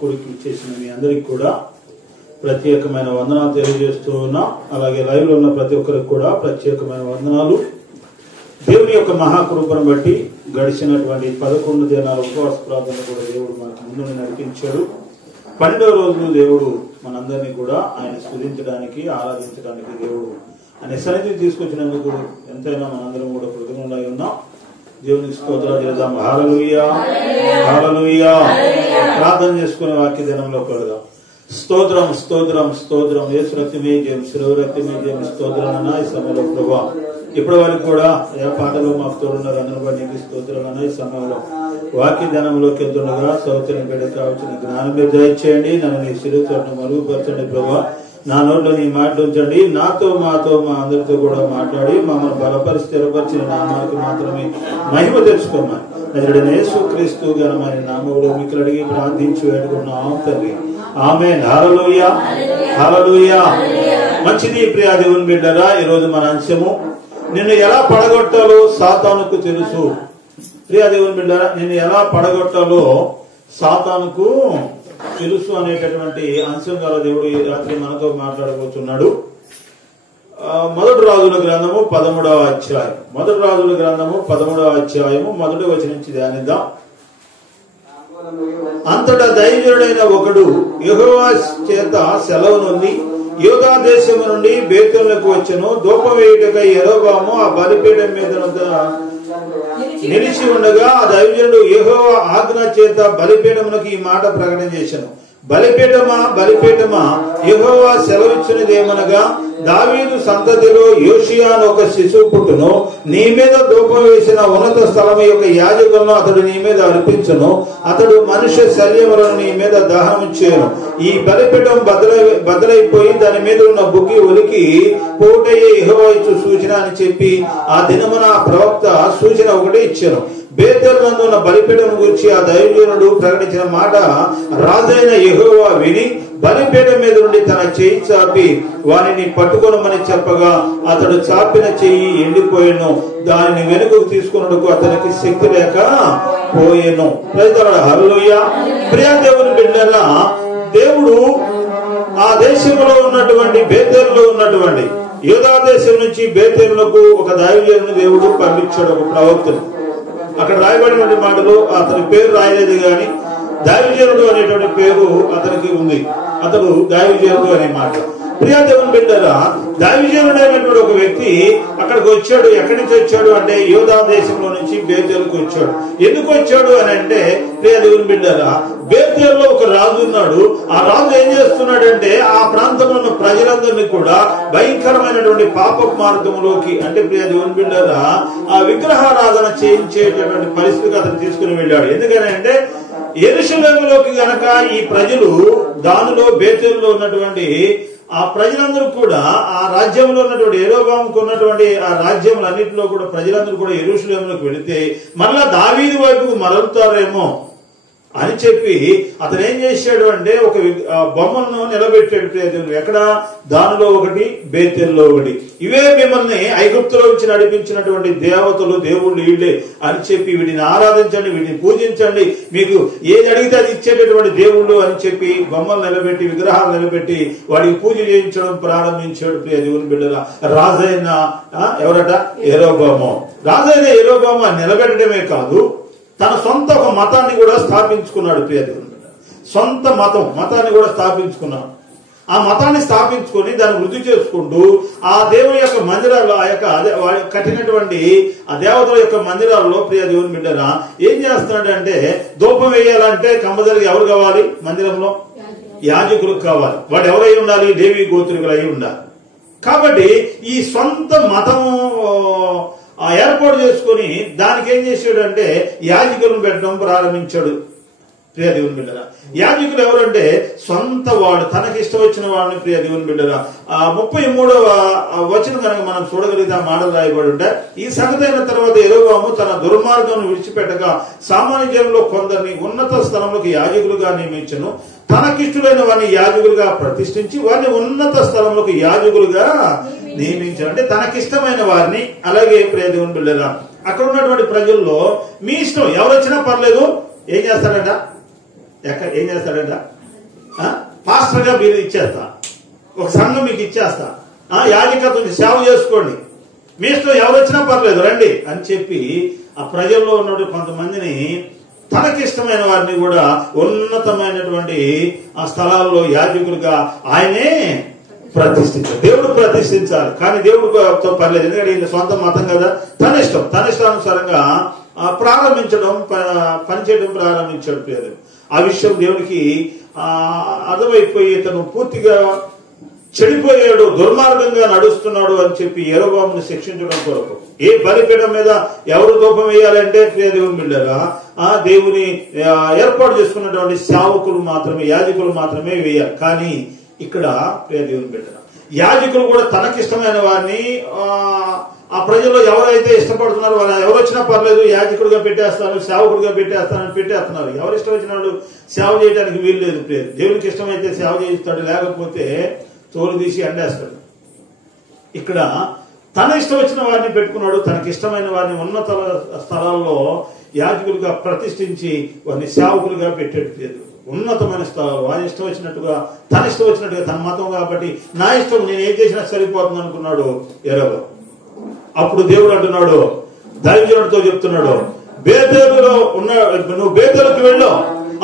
కూడికి చేసిన మీ అందరికి కూడా ప్రత్యేకమైన వందనాలు తెలియజేస్తూ ఉన్నాం. అలాగే లైవ్ లో ఉన్న ప్రతి ఒక్కరికి కూడా ప్రత్యేకమైన వందనాలు. దేవుని యొక్క మహాకృపను బట్టి గడిచినటువంటి 11 దినాల ఉపవాస ప్రార్థన కూడా దేవుడు మనకు ముందు నడిపించాడు. 12వ రోజు దేవుడు మనందరినీ కూడా ఆయన స్తుతించడానికి, ఆరాధించడానికి దేవుడు ఆయన సన్నిధిని తీసుకొచ్చినందుకు ఎంతైనా మనందరం కూడా కృతజ్ఞులై ఉన్నాం. దేవునికి స్తోత్రాలు చేద్దాం. హల్లెలూయా, హల్లెలూయా. ప్రార్థన చేసుకునే వాక్య దినంలో కలుద్దాం. స్తోత్రం స్తోత్రం స్తోత్రం. యేసు రక్తమే జయం, శిలువ రక్తమే జయం. స్తోత్రం అన్న ఈ సమయంలో ప్రభువా, ఇప్పటి వరకు కూడా ఏ పాటలో మాకు తోడున్నారు అందరూ బట్టి నీకు స్తోత్రాలు అన్న ఈ సమయంలో వాక్య ధ్యానంలోకి వెళ్తుండగా సౌత్యం పేడ కావచ్చిన జ్ఞానం మీరు దయచేయండి. నన్ను నీ శిలువను మరుగుపరచండి ప్రభువా. నా నోట్లో నీ మాట ఉంచండి. నాతో మాతో మా అందరితో కూడా మాట్లాడి మమ్మల్ని బలపరిచి స్థిరపరిచిన నామానికి మాత్రమే మహిమ తెచ్చుకోమని నజరుడైన యేసుక్రీస్తు ఘనమైన నామములో మీకు అడిగి ప్రార్థించి వేడుకున్నాం తండ్రి. ఆమేన్. హల్లెలూయా, హల్లెలూయా. మంచిది ప్రియా దేవుని బిడ్డరా, ఈ రోజు మన అంశము నిన్ను ఎలా పడగొట్టాలో సాతానుకు తెలుసు. ప్రియా దేవుని బిడ్డరా, నిన్ను ఎలా పడగొట్టాలో సాతానుకు తెలుసు అనేటటువంటి అంశం ద్వారా దేవుడు ఈ రాత్రి మనతో మాట్లాడబోతున్నాడు. మొదటి రాజుల గ్రంథము 13వ అధ్యాయం. మొదటి రాజుల గ్రంథము 13వ అధ్యాయము 1వ వచనం నుంచి ధ్యానిద్దాం. అంతటా దైవజనుడైన ఒకడు యెహోవా చేత సెలవు నొంది యూదా దేశము నుండి బేతేలుకు వచ్చెను. ధూపం వేయుటకై యెరోబాము ఆ బలిపీఠం మీద నిలిచి ఉండగా ఆ దైవజనుడు యెహోవా ఆజ్ఞ చేత బలిపీఠమునకు ఈ మాట ప్రకటన చేశాను. బలిపీఠమా బలిపీఠమా, యెహోవా సెలవిచ్చినదేమనగా, దావీదు సంతతిలో యోషియా అని ఒక శిశువు పుట్టును. నీ మీద ధూపం వేసిన ఉన్నత స్థలం యొక్క యాజకులను అతడు నీ మీద అర్పించును. అతడు మనుష్య శల్యములను నీ మీద దహనం చేయను. ఈ బలిపీఠం బద్దలైపోయి దాని మీద ఉన్న బుగ్గి ఒలికి పోటయ్యే యెహోవా ఇచ్చు సూచన అని చెప్పి ఆ దినమున ప్రవక్త సూచన ఒకటి ఇచ్చాను. బేతేలు నందు ఉన్న బలిపీఠం గురించి ఆ దైవజనుడు ప్రకటించిన మాట రాజైన యెహోవా విని బలిపీఠం మీద నుండి తన చెయ్యి చాపి వానిని పట్టుకొనమని చెప్పగా అతడు చాపిన చెయ్యి ఎండిపోయాను. దానిని వెనుకకు తీసుకున్నకు అతనికి శక్తి లేక పోయేను. హల్లెలూయా. ప్రియా దేవుని బిడ్డలారా, దేవుడు ఆ దేశంలో ఉన్నటువంటి బేతేలులో ఉన్నటువంటి యూదా దేశం నుంచి బేతేలుకు ఒక దైవజనుని దేవుడు పంపించాడు, ఒక ప్రవక్తను. అక్కడ రాయబడినటువంటి మాటలు అతని పేరు రాయలేదు గాని దైవజనుడు అనేటువంటి పేరు అతనికి ఉంది. అతడు దైవజనుడు అనే మాట. ప్రియా దేవుని బిడ్డరా, దైవజనుడు అయినటువంటి ఒక వ్యక్తి అక్కడికి వచ్చాడు. ఎక్కడి నుంచి వచ్చాడు అంటే యూదా దేశంలో నుంచి బేతేలుకు వచ్చాడు. ఎందుకు వచ్చాడు అని అంటే, ప్రియా దేవుని బిడ్డరా, బేతేలులో ఒక రాజు ఉన్నాడు. ఆ రాజు ఏం చేస్తున్నాడంటే ఆ ప్రాంతంలో ఉన్న ప్రజలందరినీ కూడా భయంకరమైనటువంటి పాప మార్గంలోకి, అంటే ప్రియా దేవుని బిడ్డరా, ఆ విగ్రహారాధన చేయించేటటువంటి పరిస్థితికి అతను తీసుకుని వెళ్ళాడు. ఎందుకని అంటే యెరూషలేములోకి గనక ఈ ప్రజలు దానిలో బేతేలులో ఉన్నటువంటి ఆ ప్రజలందరూ కూడా ఆ రాజ్యంలో ఉన్నటువంటి యెరోబాముకు ఉన్నటువంటి ఆ రాజ్యములన్నింటిలో కూడా ప్రజలందరూ కూడా యెరూషలేములోకి వెళితే మళ్ళా దావీదు వైపుకు మరలుతారేమో అని చెప్పి అతను ఏం చేశాడు అంటే ఒక బొమ్మలను నిలబెట్టాడు. ఎక్కడ? దానిలో ఒకటి, బేతేలులో ఒకటి. ఇవే మిమ్మల్ని ఐగుప్తులో నుంచి నడిపించినటువంటి దేవతలు, దేవుళ్ళు వీళ్ళే అని చెప్పి వీటిని ఆరాధించండి, వీటిని పూజించండి, మీకు ఏది అడిగితే అది ఇచ్చేటటువంటి దేవుళ్ళు అని చెప్పి బొమ్మలు నిలబెట్టి, విగ్రహాలు నిలబెట్టి వాడికి పూజ చేయించడం ప్రారంభించాడు. ప్రియ దేవుని బిడ్డల రాజైన ఎవరట? యెరోబాము. రాజైన యెరోబాము నిలబెట్టడమే కాదు, తన సొంత ఒక మతాన్ని కూడా స్థాపించుకున్నాడు. ప్రియ దేవుని బిడ్డ, సొంత మతాన్ని కూడా స్థాపించుకున్నాడు. ఆ మతాన్ని స్థాపించుకొని దాన్ని వృద్ధి చేసుకుంటూ ఆ దేవుని యొక్క మందిరాల్లో, ఆ యొక్క కట్టినటువంటి ఆ దేవతల యొక్క మందిరాల్లో ప్రియ దేవుని బిడ్డరా ఏం చేస్తున్నాడంటే, ధూపం వేయాలంటే కంపల్సరీ ఎవరు కావాలి? మందిరంలో యాజకులు కావాలి. వాడు ఎవరై ఉండాలి? లేవి గోత్రికులు అయి ఉండాలి. కాబట్టి ఈ సొంత మతం ఏర్పాటు చేసుకుని దానికి ఏం చేశాడు అంటే యాజకులను పెట్టడం ప్రారంభించాడు. ప్రియ దేవుని బిడ్డరా, యాజకులు ఎవరంటే సొంత వాడు, తనకి ఇష్టం వచ్చిన వాడిని. ప్రియ దేవుని బిడ్డరా, 33వ వచనం కనుక మనం చూడగలిగితే ఆ మాటలు రాయబడి ఉంటాయి. ఈ సంగతి అయిన తర్వాత యెరోబాము తన దుర్మార్గం విడిచిపెట్టక సామాన్య జనంలో కొందరిని ఉన్నత స్థలంలోకి యాజకులుగా నియమించను. తనకిష్టులైన వారిని యాజకులుగా ప్రతిష్ఠించి వారిని ఉన్నత స్థలంలోకి యాజకులుగా నియమించారు. అంటే తనకిష్టమైన వారిని. అలాగే ప్రియ దేవుని బిడ్డరా, అక్కడ ఉన్నటువంటి ప్రజల్లో మీ ఇష్టం ఎవరు వచ్చినా పర్లేదు, ఏం చేస్తాడంట? ఏం చేస్తాడంట? పాస్టర్ గా మీరు ఇచ్చేస్తా, ఒక సంఘం మీకు ఇచ్చేస్తా, యాజకత్వం సేవ చేసుకోండి, మీ ఇష్టం ఎవరు వచ్చినా పర్లేదు రండి అని చెప్పి ఆ ప్రజల్లో ఉన్న కొంతమందిని తనకిష్టమైన వారిని కూడా ఉన్నతమైనటువంటి ఆ స్థలాల్లో యాజకులుగా ఆయనే ప్రతిష్ఠించాలి. దేవుడు ప్రతిష్ఠించాలి, కానీ దేవుడితో పర్లేదు, ఎందుకంటే ఈయన సొంత మతం కదా. తన ఇష్టానుసారంగా ప్రారంభించడం, పనిచేయడం ప్రారంభించాడు పేరు. ఆ విషయం దేవుడికి అర్థమైపోయి ఇతను పూర్తిగా చెడిపోయాడు, దుర్మార్గంగా నడుస్తున్నాడు అని చెప్పి యెరొబోమును శిక్షించడం కొరకు ఏ బలిపీఠం మీద ఎవరు ధూపం వేయాలంటే దేవుని బిడ్డగా దేవుని ఏర్పాటు చేసుకున్నటువంటి సేవకులు మాత్రమే, యాజకులు మాత్రమే వేయాలి. కానీ ఇక్కడ దేవుని బిడ్డ యాజకులు కూడా తనకిష్టమైన వారిని ఆ ప్రజల్లో ఎవరైతే ఇష్టపడుతున్నారో వాళ్ళు ఎవరు వచ్చినా పర్లేదు, యాజకుడిగా పెట్టేస్తాను, సేవకుడిగా పెట్టేస్తానని పెట్టేస్తున్నారు. ఎవరు ఇష్టం వచ్చిన వాళ్ళు సేవ చేయడానికి వీలు లేదు. దేవునికి ఇష్టమైతే సేవ చేయిస్తాడు, లేకపోతే తోలు తీసి అండేస్తాడు. ఇక్కడ తన ఇష్టం వచ్చిన వారిని పెట్టుకున్నాడు, తనకి ఇష్టమైన వారిని ఉన్నత స్థలాల్లో యాజకులుగా ప్రతిష్ఠించి వారిని సేవకులుగా పెట్టేది. ఉన్నతమైన స్థలాలు వారి ఇష్టం వచ్చినట్టుగా, తన ఇష్టం వచ్చినట్టుగా, తన మతం కాబట్టి నా ఇష్టం నేను ఏం చేసినా సరిపోతుంది అనుకున్నాడు యెరొబోము. అప్పుడు దేవుడు అంటున్నాడు, దైవజనుడితో చెప్తున్నాడు, బేతేలులో నువ్వు బేతేలుకు వెళ్ళు,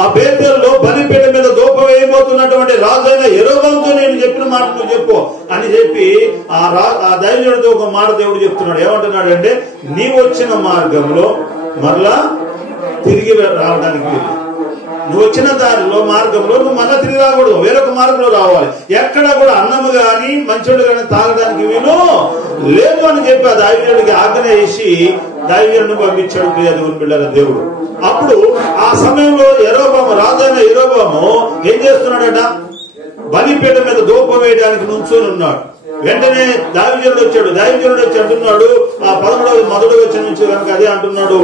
ఆ బేతేలులో బలిపీఠం మీద ధూపం వేయబోతున్నటువంటి రాజైన యెరొబోముతో నేను చెప్పిన మాట నువ్వు చెప్పు అని చెప్పి ఆ దైవజనుడితో ఒక మాట దేవుడు చెప్తున్నాడు. ఏమంటున్నాడు అంటే, నీవు వచ్చిన మార్గంలో మరలా తిరిగి రావడానికి వీలు, నువ్వు వచ్చిన దారిలో మార్గంలో నువ్వు మళ్ళా తిరిగి రాకూడదు, వేరొక మార్గంలో రావాలి. ఎక్కడ కూడా అన్నము గాని మంచోడు గాని తాగడానికి వీలు లేదు అని చెప్పి ఆ దైవజనుడికి ఆజ్ఞ చేసి దైవజనుడిని పంపించాడు. దేవుని బిడ్డల దేవుడు. అప్పుడు ఆ సమయంలో రాజైన యెరొబోము ఏం చేస్తున్నాడట? బలిపీఠం మీద ధూపం వేయడానికి నుంచొని ఉన్నాడు. వెంటనే దైవజనుడు వచ్చి అంటున్నాడు, ఆ 11వ వచనం నుంచి కనుక అదే అంటున్నాడు.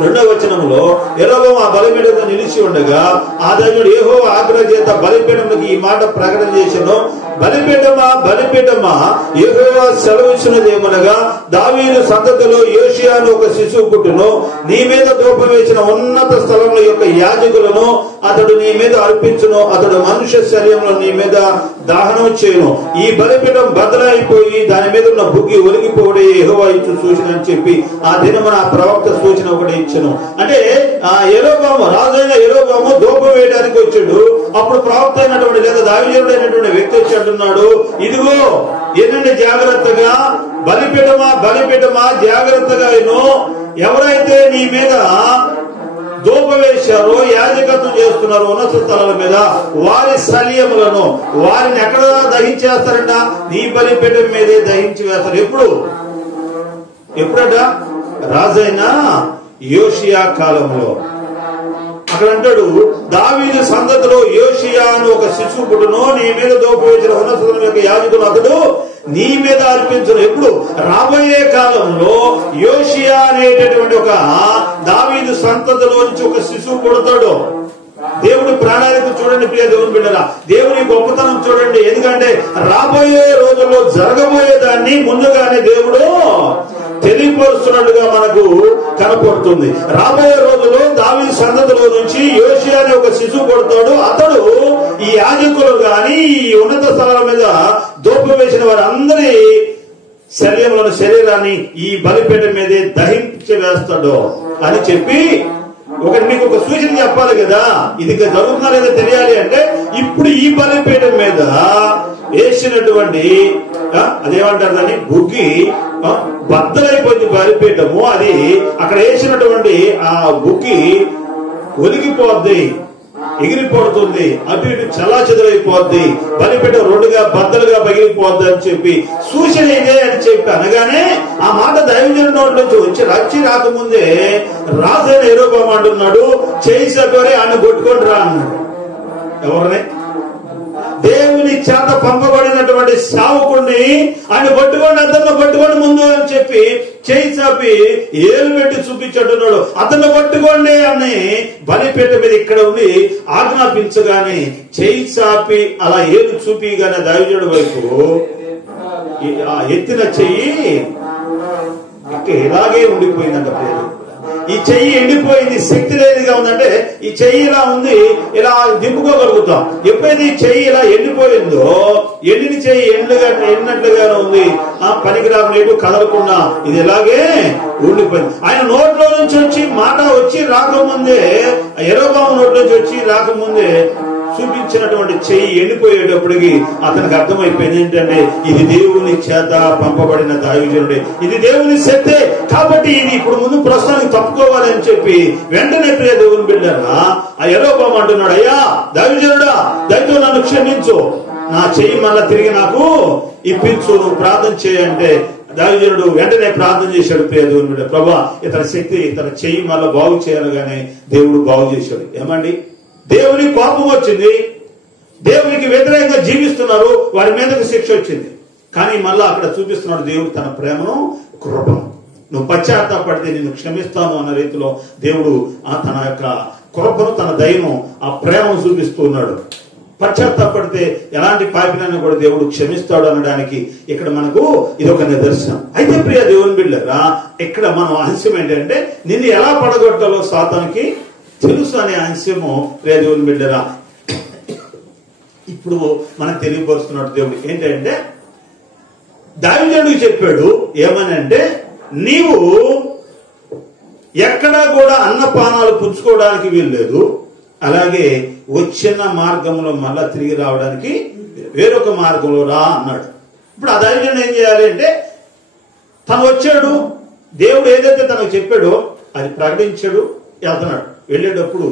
2వ వచనంలో యెరొబోము ఆ బలిపీఠంలో నిలిచి ఉండగా ఆ దైవజనుడు యెహోవా ఆజ్ఞ చేత బలిపీఠంలోకి ఈ మాట ప్రకటన చేశాను, బలిపీఠమా యెహోవా సెలవిచ్చినదేమనగా దావీదు సంతతిలో యోషియాను ఒక శిశువు పుట్టును, నీ మీద ధూపం వేసిన ఉన్నత స్థలంలో యొక్క యాజకులను అతడు నీ మీద అర్పించును, అతడు మనుష్య శరీరంలో నీ మీద దహనం చేయును, ఈ బలిపీఠం బద్దలైపోయి దాని మీద ఉన్న బుగ్గి ఒలిగిపోవడే యెహోవా ఇచ్చు సూచన అని చెప్పి ఆ దినమున ఆ ప్రవక్త సూచన ఒకటి ఇచ్చాను. అంటే ఆ రాజైన యెరొబోము ధూపం వేయడానికి వచ్చాడు. అప్పుడు ప్రవక్త అయినటువంటి లేదా దావీదుడు అయినటువంటి వ్యక్తి వచ్చి అంటున్నాడు, ఇదిగో ఏంటంటే జాగ్రత్తగా బలిపీఠమా జాగ్రత్తగా ఎవరైతే నీ మీద ధూపం వేశారో, యాజకత్వం చేస్తున్నారో ఉన్నత స్థలాల మీద వారి శల్యములను వారిని ఎక్కడ దహించేస్తారంట? నీ బలిపీఠం మీదే దహించి వేస్తారు. ఎప్పుడట? రాజైన యోషియా కాలంలో. అక్కడ అంటాడు, దావీదు సంతతిలో యోషియా అని ఒక శిశువు పుట్టును, నీ మీద ధూపం వేసిన ఉన్నత స్థలం యొక్క యాజకుడు అతడు నీ మీద అర్పించను. ఎప్పుడు? రాబోయే కాలంలో యోషియా అనేటటువంటి ఒక దావీదు సంతతిలో నుంచి ఒక శిశువు పుడతాడు. దేవుడి ప్రణాళిక చూడండి ప్రియ దేవుని బిడ్డరా, దేవుని గొప్పతనం చూడండి. ఎందుకంటే రాబోయే రోజుల్లో జరగబోయే దాన్ని ముందుగానే దేవుడు తెలియపరుస్తున్నట్టుగా మనకు కనపడుతుంది. రాబోయే రోజుల్లో దావీదు సంతతిలో నుంచి యోషియా అనే ఒక శిశువు పుడతాడు. అతడు ఈ యాజకులు గాని ఈ ఉన్నత స్థలాల మీద ధూపం వేసిన వారందరి శరీరాన్ని ఈ బలిపీఠం మీదే దహించి వేస్తాడు అని చెప్పి మీకు ఒక సూచన చెప్పాలి కదా, ఇది జరుగుతున్నా లేదా తెలియాలి అంటే ఇప్పుడు ఈ బలిపీఠం మీద వేసినటువంటి అదేమంటారు దాన్ని బుగ్గి బద్దలైపోయింది బలిపీఠము. అది అక్కడ వేసినటువంటి ఆ బుగ్గి ఒలిగిపోద్ది, ఎగిరిపోతుంది, అటు ఇటు చల్లా చెదరైపోద్ది, బలిపీఠం రెండుగా బద్దలుగా పగిలిపోద్ది అని చెప్పి సూచన ఇదే అని చెప్పి అనగానే ఆ మాట దైవజనుడి నోటి నుంచి వచ్చి రాకముందే రాజైన యెరొబోము అంటున్నాడు, చేయి సభ్యుని ఆయన కొట్టుకొని రా అన్నాడు. ఎవరిని? దేవుని చేత పంపబడినటువంటి సేవకుడిని ఆయన పట్టుకోండి, అతన్ని పట్టుకోండి ముందు అని చెప్పి చేయి చాపి ఏలు పెట్టి చూపించట్టున్నాడు. అతన్ని పట్టుకోండి అని బలిపీఠం మీద ఇక్కడ ఉండి ఆజ్ఞాపించగానే చేయి చాపి అలా ఏలు చూపిగానే దైవజనుడి వైపు ఎత్తిన చెయ్యి ఇలాగే ఉండిపోయిందంట. ఈ చెయ్యి ఎండిపోయింది, శక్తి లేనిగా ఉందంటే ఈ చెయ్యి ఇలా ఉంది, ఇలా దింపుకోగలుగుతాం. ఎప్పుడైతే ఈ చెయ్యి ఇలా ఎండిపోయిందో, ఎండిన చెయ్యి ఎండినట్లుగానే ఉంది, పనికి రాకుండా కదలకుండా ఇది ఎలాగే ఉండిపోయింది. ఆయన నోట్లో నుంచి వచ్చి మాట వచ్చి రాకముందే, యెరొబాము నోట్లో నుంచి వచ్చి రాకముందే చూపించినటువంటి చెయ్యి ఎండిపోయేటప్పటికి అతనికి అర్థమైపోయింది ఏంటంటే ఇది దేవుని చేత పంపబడిన దైవజనుడే, ఇది దేవుని శక్తే, కాబట్టి ఇది ఇప్పుడు ముందు ప్రస్తుతానికి తప్పుకోవాలి అని చెప్పి వెంటనే ప్రియ దేవుని బిడ్డరా ఆ యెరొబాము అంటున్నాడు, అయ్యా దైవజనుడా దయతో నన్ను క్షమించు, నా చెయ్యి మళ్ళా తిరిగి నాకు ఇప్పించు, నువ్వు ప్రార్థన చేయంటే దైవజనుడు వెంటనే ప్రార్థన చేశాడు. ప్రియ దేవుని బిడ్డ, ప్రభా ఇతర శక్తి ఇతర చెయ్యి మళ్ళా బాగు చేయాలగానే దేవుడు బాగు చేశాడు. ఏమండి, దేవుని కోపం వచ్చింది, దేవునికి వ్యతిరేకంగా జీవిస్తున్నారు, వారి మీదకి శిక్ష వచ్చింది. కానీ మళ్ళా అక్కడ చూపిస్తున్నాడు దేవుడు తన ప్రేమను, కృపను. నువ్వు పశ్చాత్తాపడితే నేను క్షమిస్తాను అన్న రీతిలో దేవుడు తన యొక్క కృపను, తన దయను, ఆ ప్రేమను చూపిస్తూ ఉన్నాడు. పశ్చాత్తాపడితే ఎలాంటి పాపినైనా కూడా దేవుడు క్షమిస్తాడు అనడానికి ఇక్కడ మనకు ఇది ఒక నిదర్శనం. అయితే ప్రియ దేవుని బిడ్డలారా, ఇక్కడ మనం అంశం ఏంటంటే నిన్ను ఎలా పడగొట్టాలో సాతానుకి తెలుసు అనే అంశము. ప్రియ దేవుని బిడ్డలారా, ఇప్పుడు మనకు తెలియపరుస్తున్నాడు దేవుడు ఏంటంటే, దావీదుకు చెప్పాడు ఏమని అంటే, నీవు ఎక్కడా కూడా అన్నపానాలు పుచ్చుకోవడానికి వీల్లేదు, అలాగే వచ్చిన మార్గంలో మళ్ళా తిరిగి రావడానికి వేరొక మార్గంలో రా అన్నాడు. ఇప్పుడు ఆ దైవజనుడు ఏం చేయాలి అంటే, తను వచ్చాడు, దేవుడు ఏదైతే తనకు చెప్పాడో అది ప్రకటించాడు, వెళ్తున్నాడు. వెళ్ళేటప్పుడు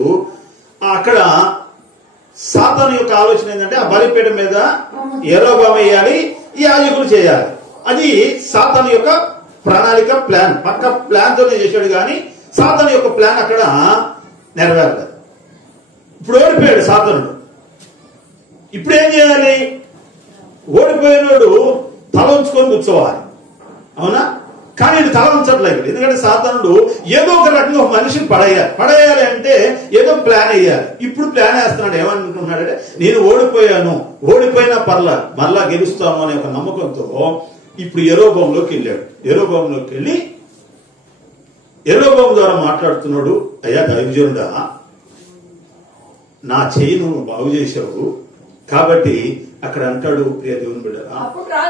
అక్కడ సాతాను యొక్క ఆలోచన ఏంటంటే, ఆ బలిపీఠం మీద యెరొబాము వేయాలి, యాజకులు చేయాలి. అది సాతాను యొక్క ప్రణాళిక, ప్లాన్, పక్క ప్లాన్ తోనే చేశాడు. కానీ సాతాను యొక్క ప్లాన్ అక్కడ నెరవేరలేదు. ఇప్పుడు ఓడిపోయాడు సాతానుడు. ఇప్పుడు ఏం చేయాలి? ఓడిపోయినోడు తల ఉంచుకొని కూర్చోవాలి, అవునా? కానీ ఇది తల ఉంచట్లేదు. ఎందుకంటే సాతానుడు ఏదో ఒక రకంగా ఒక మనిషిని పడేయాలి అంటే ఏదో ప్లాన్ వేయాలి. ఇప్పుడు ప్లాన్ వేస్తున్నాడు. ఏమనుకుంటున్నాడంటే, నేను ఓడిపోయాను, ఓడిపోయినా పర్లా మళ్ళా గెలుస్తాము అనే ఒక నమ్మకంతో ఇప్పుడు యెరొబాములోకి వెళ్ళాడు. యెరొబాములోకి వెళ్ళి యెరొబాము ద్వారా మాట్లాడుతున్నాడు, అయ్యా దైవజనుడా, నా చెయ్యి నువ్వు బాగు చేశావు కాబట్టి అక్కడ అంటాడు ప్రియ దేవుని బిడ్డరా,